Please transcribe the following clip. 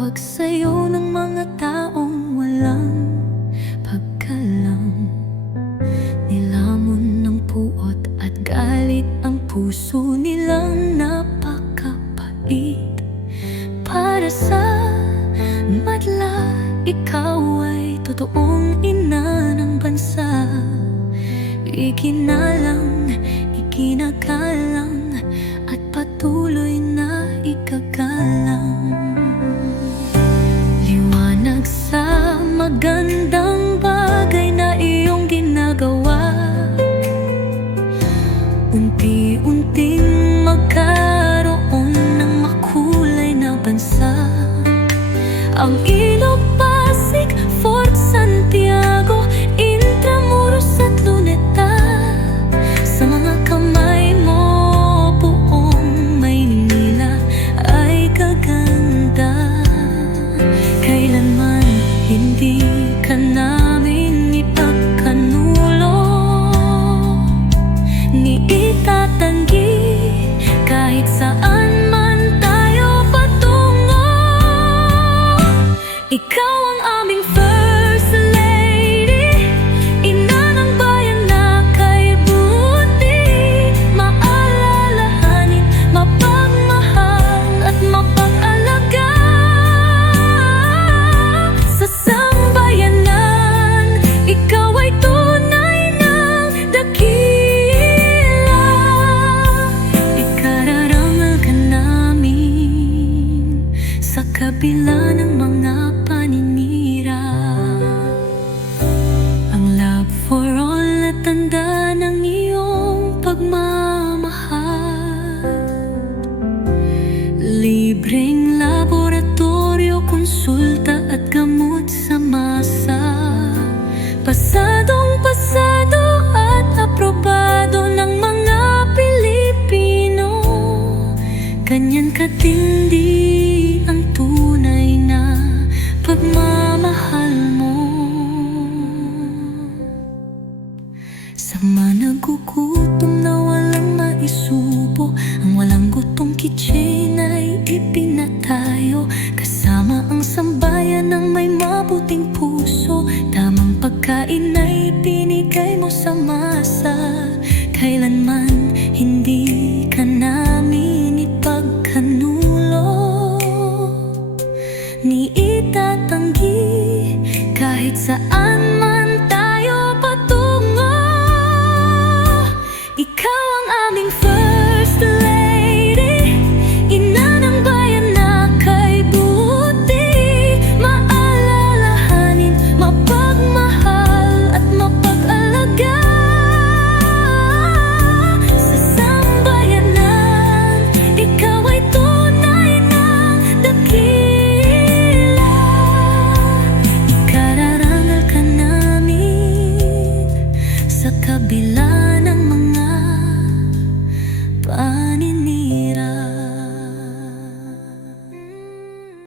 Tawag sa'yo ng mga taong walang pagkalam. Nilamon ng puot at galit ang puso nilang napakapait. Para sa madla, ikaw ay totoong ina ng bansa. Ikinalang, ikinagalang, at patuloy na ikagalang. Liwanag sa magandang bagay na iyong ginagawa. Unti-unting magkaroon ng makulay na bansa. Ang Ilog, Pasig, Fort Santiago, Intramuros at Luneta. Sa mga kamay mo, buong Maynila ay gaganda. Kailanman hindi ka namin ipagkanulo, ni itatanggi kahit saan man tayo patungo. Ikaw ang aming First Lady, ina ng bayan na kay buti. Maalalahanin, mapagmahal at mapag-alaga. Sa sambayanan, ikaw ay tunay ng dakila. Ikararangal ka namin sa kabila ng mga